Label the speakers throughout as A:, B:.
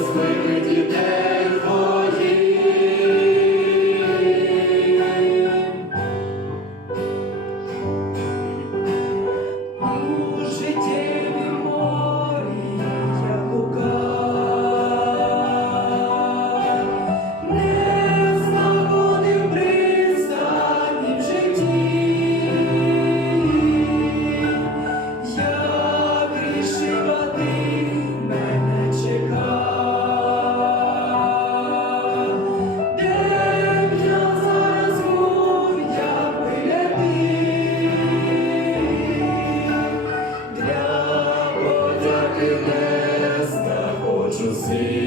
A: sweet with you there. see.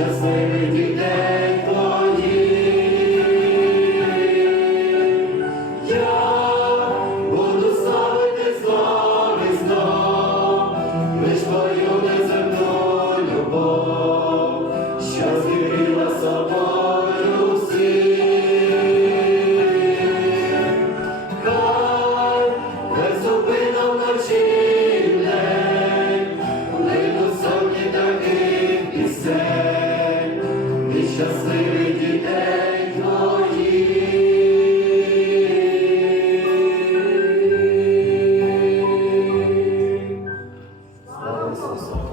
A: just flame.